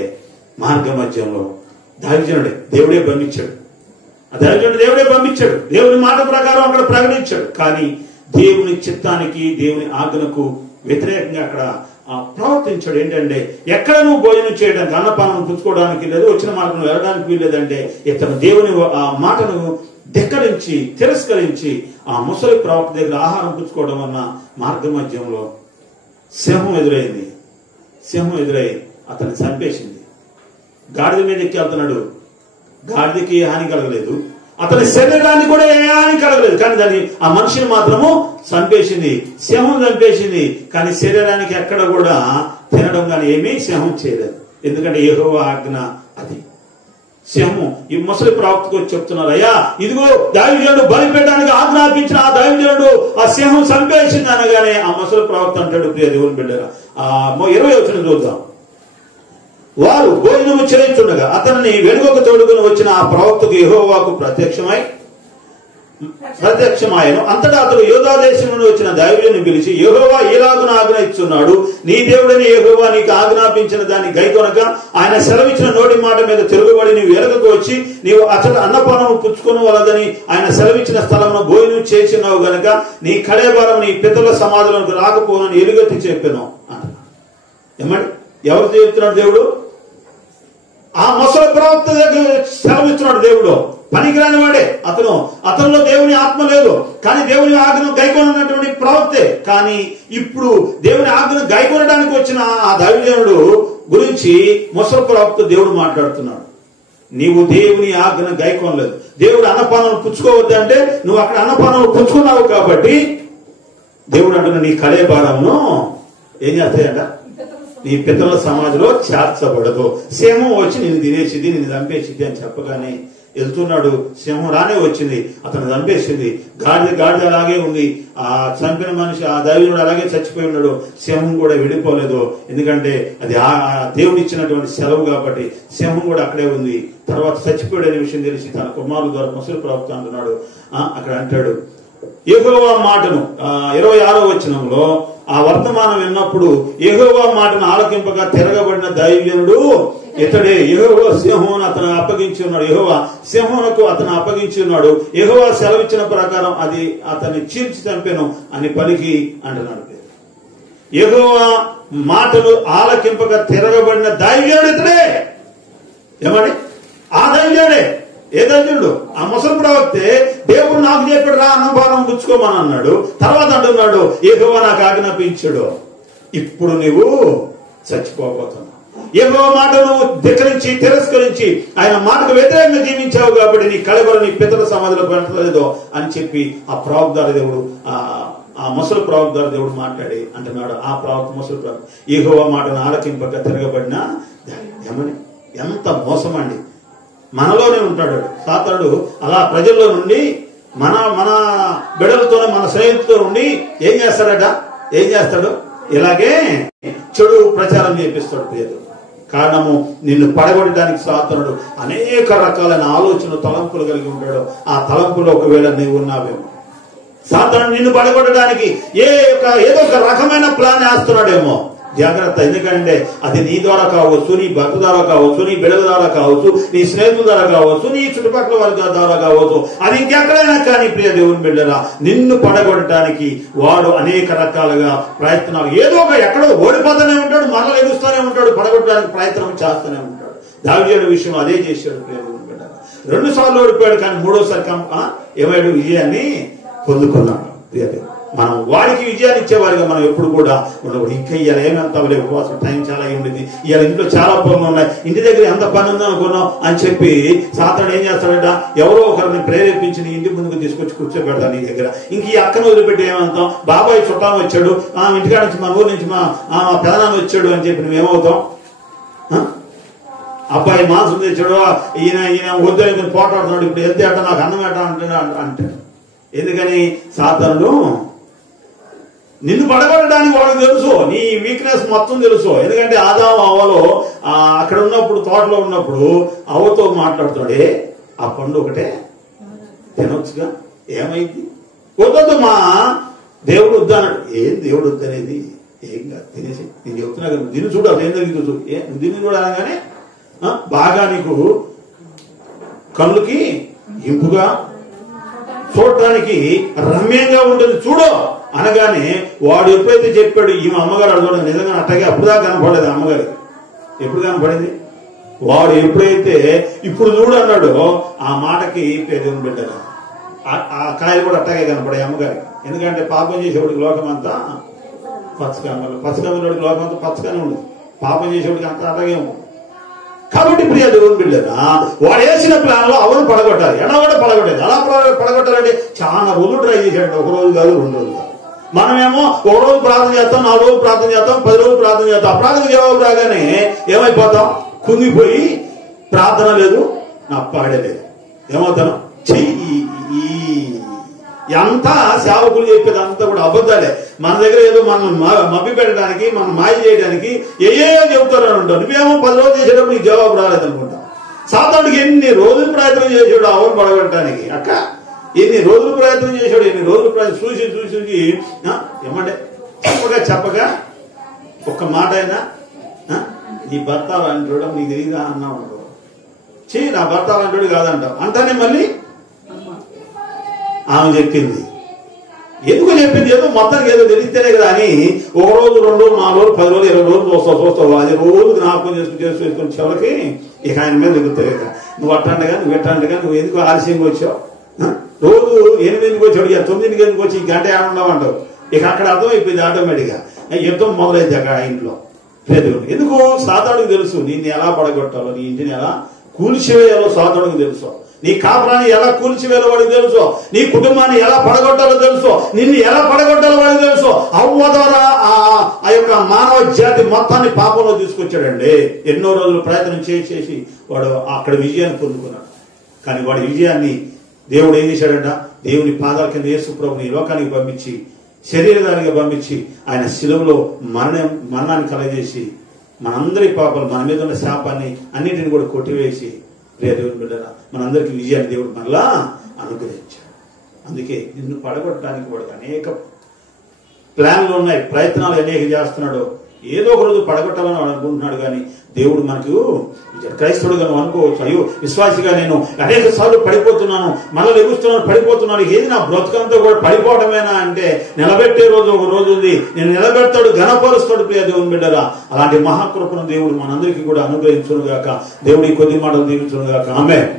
మార్గ మధ్యంలో దావీదుడే దేవుడే పంపించాడు. ఆ దావీదుడు దేవుడే పంపించాడు, దేవుని మాట ప్రకారం అక్కడ ప్రకటించాడు. కానీ దేవుని చిత్తానికి, దేవుని ఆజ్ఞకు వ్యతిరేకంగా అక్కడ ప్రవర్తించాడు. ఏంటంటే ఎక్కడ నువ్వు భోజనం చేయడానికి, అన్నపానం పుచ్చుకోవడానికి లేదు, వచ్చిన మార్గం వెళ్ళడానికి వీల్లేదంటే ఇతను దేవుని మాటను ధిక్కరించి తిరస్కరించి ఆ ముసలి ప్రవక్త దగ్గర ఆహారం పుచ్చుకోవడం వలన మార్గ మధ్యంలో సింహం ఎదురైంది. సింహం ఎదురై అతన్ని చంపేసింది. గాడిద మీద ఎక్కి వెళ్తున్నాడు, గాడిదకి ఏ హాని కలగలేదు, అతని శరీరాన్ని కూడా ఏ హాని కలగలేదు. కానీ దాన్ని ఆ మనిషిని మాత్రము చంపేసింది, సింహం చంపేసింది. కానీ శరీరానికి ఎక్కడ కూడా తినడం కానీ ఏమీ సింహం చేయలేదు. ఎందుకంటే యెహోవా ఆజ్ఞ అది. సింహం ఈ ముసలి ప్రవక్తకు వచ్చి చెప్తున్నారు, అయ్యా ఇదిగో దావీదుడు బలిపీఠానికి ఆజ్ఞాపించిన ఆ దావీదుడు ఆ సింహం చంపేసింది అనగానే ఆ ముసలి ప్రవక్త అంటాడు, ప్రియ దేవుని బిడ్డరా, 20 వచనం చూద్దాం. వారు భోజనము చేయించుండగా అతనిని వెనుకకు తోడుకుని వచ్చిన ఆ ప్రవక్తకు యెహోవాకు ప్రత్యక్షమాయను. అంతటా అతడు యూదా దేశం నుండి వచ్చిన దావీదుని పిలిచి, యెహోవా ఈలాగున ఆజ్ఞ ఇస్తున్నాడు, నీ దేవుడని యెహోవా నీకు ఆజ్ఞాపించిన దాన్ని గైకొనక ఆయన సెలవిచ్చిన నోటి మాట మీద తిరుగుబడి నీవు వెనుకకు వచ్చి నీవు అతడు అన్నపానము పుచ్చుకొని వలదని ఆయన సెలవిచ్చిన స్థలమును భోజనం చేసినావు గనక నీ కడేబారం నీ పితరుల సమాధులకు రాకపోనని ఎలుగెత్తి చెప్పాను అంటున్నాడు. ఏమండి, ఎవరు చెప్తున్నాడు? దేవుడు ఆ ముసలి ప్రవక్త దగ్గర సెలవిస్తున్నాడు. దేవుడు పనికిరాని వాడే అతనిలో దేవుని ఆత్మ లేదు, కానీ దేవుని ఆజ్ఞను గైకొనటువంటి ప్రవక్తే. కానీ ఇప్పుడు దేవుని ఆజ్ఞను గైకొనడానికి వచ్చిన ఆ దావీదుడు గురించి ముసలి ప్రవక్త దేవుడు మాట్లాడుతున్నాడు. నీవు దేవుని ఆజ్ఞను గైకొనలేదు, దేవుడు అన్నపానం పుచ్చుకోవద్దు అంటే నువ్వు అక్కడ అన్నపానం పుచ్చుకున్నావు కాబట్టి దేవుడు అంటున్నా నీ కళేబారంను ఏం చేస్తాయంట, నీ పితరుల సమాధిలో చేర్చబడదు. సింహం వచ్చి నేను తినేసింది, నేను చంపేసింది అని చెప్పగానే వెళ్తున్నాడు. సింహం రానే వచ్చింది, అతను చంపేసింది. గాడిద అలాగే ఉంది. ఆ చంపిన మనిషి ఆ దావీదుడు అలాగే చచ్చిపోయి ఉన్నాడు. సింహం కూడా విడిపోలేదు, ఎందుకంటే అది ఆ దేవుడు ఇచ్చినటువంటి సెలవు కాబట్టి సింహం కూడా అక్కడే ఉంది. తర్వాత చచ్చిపోయాడనే విషయం తెలిసి తన కుమారుల ద్వారా ముసలి ప్రవక్త అంటున్నాడు. అక్కడ అంటాడు, యెహోవా మాటను 26వ వచనంలో ఆ వర్తమానం విన్నప్పుడు యెహోవా మాటను ఆలకింపగా తిరగబడిన దావీదుడు ఇతడే. యెహోవా సింహం అతను అప్పగించి ఉన్నాడు, యెహోవా సింహమునకు అతను అప్పగించి ఉన్నాడు, యెహోవా సెలవిచ్చిన ప్రకారం అది అతన్ని చీల్చి చంపెను అని పలికి అంటున్నాడు. యెహోవా మాటలు ఆలకింపగా తిరగబడిన దావీదుడు ఇతడే. ఏమని? ఆ దావీదుడే. ఏ దావీదుడు? ఆ ముసలి ప్రవక్తే దేవుడు నాకు చెప్పాడు, రా అన్నపానం పుచ్చుకోమని అన్నాడు. తర్వాత అంటున్నాడు, యెహోవా నాకు ఆజ్ఞాపించాడు, ఇప్పుడు నువ్వు చచ్చిపోబోతున్నావు. యెహోవా మాటను ధిక్కరించి తిరస్కరించి ఆయన మాటకు వ్యతిరేకంగా జీవించావు కాబట్టి నీ కళవర నీ పితరుల సమాధిలో పెట్టలేదో అని చెప్పి ఆ ప్రవక్త దేవుడు ఆ ముసలి ప్రవక్త దేవుడు మాట్లాడి అంటున్నాడు. ఆ ప్రవక్త ముసలి ప్రవక్త యెహోవా మాటను ఆలకింపక తిరగబడిన ఏమని ఎంత మోసం అండి. మనలోనే ఉంటాడు సాతానుడు. అలా ప్రజల్లో నుండి మన మన బిడ్డలతోనే మన స్నేహితులతో ఉండి ఏం చేస్తాడు ఇలాగే చెడు ప్రచారం చేపిస్తాడు. ప్రియదు కారణము నిన్ను పడగొట్టడానికి సాతానుడు అనేక రకాలైన ఆలోచన తలంపులు కలిగి ఉంటాడు. ఆ తలంపులో ఒకవేళ నీవు ఉన్నావేమో సాతానుడు నిన్ను పడగొట్టడానికి ఏదో ఒక రకమైన ప్లాన్ వేస్తున్నాడేమో. జాగ్రత్త. ఎందుకంటే అది నీ ద్వారా కావచ్చు, నీ భర్త ద్వారా కావచ్చు, నీ బిడ్డల ద్వారా కావచ్చు, నీ స్నేహితుల ద్వారా కావచ్చు, నీ చుట్టుపక్కల వర్గాల ద్వారా కావచ్చు, అది ఇంకెక్కడైనా కానీ ప్రియ దేవుని బిడ్డలా నిన్ను పడగొట్టడానికి వాడు అనేక రకాలుగా ప్రయత్నాలు ఏదో ఒక ఎక్కడో ఓడిపోతూనే ఉంటాడు, మరల ఎగుస్తూనే ఉంటాడు, పడగొట్టడానికి ప్రయత్నం చేస్తూనే ఉంటాడు. దావీదు విషయం అదే చేశాడు ప్రియ దేవుని బిడ్డ. 2 సార్లు ఓడిపోయాడు కానీ 3వసారి ఏమైనా విజయాన్ని పొందుకున్నాడు. ప్రియ మనం వాడికి విజయాన్ని ఇచ్చేవారిగా మనం ఎప్పుడు కూడా ఉండకూడదు. ఇంకా ఇవాళ ఏమంతా ఉపవాసం టైం చాలా ఉండేది, ఇవాళ ఇంట్లో చాలా పనులు ఉన్నాయి, ఇంటి దగ్గర ఎంత పని ఉందో అనుకున్నాం అని చెప్పి సాతానుడు ఏం చేస్తాడట, ఎవరో ఒకరిని ప్రేరేపించి నీ ఇంటి ముందుకు తీసుకొచ్చి కూర్చోబెడతాను నీ దగ్గర. ఇంక ఈ అక్కను వదిలిపెట్టి ఏమంటాం, బాబాయ్ చుట్టాలు వచ్చాడు, ఇంటికాడ నుంచి మన ఊరి నుంచి మా పెదనాన్న వచ్చాడు అని చెప్పి నువ్వేమవుతాం, అబ్బాయి మాంసం తెచ్చాడు, ఈయన వద్దు పోటాడుతున్నాడు, ఇప్పుడు ఎంత ఏట నాకు అన్నం ఏట అంటాడు. ఎందుకని సాతానుడు నిన్ను పడగొట్టడానికి వాడికి తెలుసు, నీ వీక్నెస్ మొత్తం తెలుసు. ఎందుకంటే ఆదాము అవ్వలో అక్కడ ఉన్నప్పుడు తోటలో ఉన్నప్పుడు అవ్వతో మాట్లాడుతున్నాడే ఆ పండు ఒకటే తినొచ్చుగా, ఏమైంది, వద్దు మా దేవుడు వద్దన్నాడు. ఏం దేవుడు వద్దనేది ఏం కాదు, తినేసి నేను చెప్తున్నా కదా, దీన్ని చూడు అసలు ఏం జరిగింది చూడు, దీన్ని చూడాలగానే బాగా నీకు కళ్ళుకి ఇంపుగా చూడటానికి రమ్యంగా ఉంటుంది చూడు అనగానే వాడు ఎప్పుడైతే చెప్పాడు ఈమె అమ్మగారు అడగడం నిజంగా అట్టగే అప్పుడు దాకా కనపడలేదు అమ్మగారికి. ఎప్పుడు కనపడింది, వాడు ఎప్పుడైతే ఇప్పుడు చూడు అన్నాడో ఆ మాటకి పేదం బిడ్డలు ఆ కాయలు కూడా అట్టగే కనపడాయి అమ్మగారికి. ఎందుకంటే పాపం చేసేవాడికి లోకం అంతా పచ్చకమ్మలోడికి లోకం అంతా పచ్చగానే ఉండదు, పాపం చేసేవాడికి అంతా అట్టగే ఉంది. కాబట్టి ప్రియ దేవుని బిడ్డరా వాడు వేసిన ప్లాన్ లో అవరు పడగొట్టాలి, ఎలా కూడా పడగొట్టేది. అలా పడగొట్టాలంటే చాలా రోజులు ట్రై చేశాడు, 1 రోజు కాదు 2 రోజులు కాదు. మనమేమో 1 రోజు ప్రార్థన చేస్తాం, 4 రోజులు ప్రార్థన చేస్తాం, 10 రోజులు ప్రార్థన చేస్తాం. ఆ ప్రార్థన జవాబు రాగానే ఏమైపోతాం, కుంగిపోయి ప్రార్థన లేదు నా పాడలేదు, ఏమవుతాను చెయ్యి. అంతా సేవకులు చెప్పేది అంతా కూడా అబద్ధాలే. మన దగ్గర ఏదో మనం మభ్య పెట్టడానికి, మనం మాయ చేయడానికి ఏదో చెబుతారని ఉంటాం. నువ్వేమో 10 రోజులు చేసేటప్పుడు నీకు జవాబు రాలేదనుకుంటాం. సాతానుడికి ఎన్ని రోజులు ప్రయత్నం చేసాడు అవరు పడగొట్టడానికి, అక్క ఎన్ని రోజులు ప్రయత్నం చేశాడు, ఎన్ని రోజులు చూసి ఏమంటే చెప్పగా ఒక్క మాట అయినా నీ భర్త అంటాడు నీకు తెలియదా అన్నా ఉండవు, చెయ్యి నా భర్త అంటాడు కాదంటావు అంటానే మళ్ళీ ఆమె చెప్పింది. ఎందుకు చెప్పింది, ఏదో మొత్తానికి ఏదో తెలిస్తేనే కదా అని 1 రోజు 2 రోజులు 4 రోజులు 10 రోజులు 20 రోజులు చూస్తావు. అది రోజు జ్ఞాపకం చేసుకుని చివరికి ఇక ఆయన మీద దిగుతాయి. నువ్వు అట్టండగా నువ్వు ఎట్టండగా నువ్వు ఎందుకు ఆలస్యంగా వచ్చావు, రోజు 8ంటికి వచ్చాడు 9ంటికి ఎందుకు వచ్చి 1 గంట ఏడున్నావు అంటావు. ఇక అక్కడ అర్థమైపోయింది ఆటోమేటిక్గా, యుద్ధం మొదలైంది అక్కడ ఇంట్లో. ఎందుకు సాతానుడికి తెలుసు నిన్ను ఎలా పడగొట్టాలో, నీ ఇంటిని ఎలా కూల్చివేయాలో సాతానుడికి తెలుసు, నీ కాపురాన్ని ఎలా కూల్చివేయాలో వాడికి తెలుసు, నీ కుటుంబాన్ని ఎలా పడగొట్టాలో తెలుసు, నిన్ను ఎలా పడగొట్టాలో వాడికి తెలుసు. అవ్వ ద్వారా ఆ యొక్క మానవ జాతి మొత్తాన్ని పాపంలో తీసుకొచ్చాడండి. ఎన్నో రోజులు ప్రయత్నం చేసి వాడు అక్కడ విజయాన్ని పొందుకున్నాడు. కానీ వాడి విజయాన్ని దేవుడు ఏం చేశాడంట, దేవుని పాదాల కింద యేసు ప్రభుని ఈ లోకానికి పంపించి శరీరధారిగా పంపించి ఆయన శిలువలో మరణాన్ని కలగజేసి మనందరి పాపాలు, మన మీద ఉన్న శాపాన్ని అన్నిటిని కూడా కొట్టివేసి దేవుని బిడ్డరా మనందరికీ విజయాన్ని దేవుడు మనలా అనుగ్రహించాడు. అందుకే నిన్ను పడగొట్టడానికి వాడికి అనేక ప్లాన్లు ఉన్నాయి, ప్రయత్నాలు అనేక చేస్తున్నాడు. ఏదో ఒక రోజు పడగొట్టాలని వాడు అనుకుంటున్నాడు. కానీ దేవుడు మనకు క్రైస్తవుడుగా నువ్వు అనుకోవచ్చు, అయ్యో విశ్వాసిగా నేను అనేక సార్లు పడిపోతున్నాను, మళ్ళీ ఎగుస్తున్నాను, పడిపోతున్నాను, ఏది నా బ్రతుకంతా కూడా పడిపోవటమేనా అంటే నిలబెట్టే రోజు ఒక రోజు ఉంది, నేను నిలబెడతాడు, ఘనపరుస్తాడు ప్రియ దేవుని బిడ్డరా. అలాంటి మహాకృపను దేవుడు మనందరికీ కూడా అనుగ్రహించును గాక. దేవుడి కొద్ది మాటలు దీవించును గాక. ఆమేన్.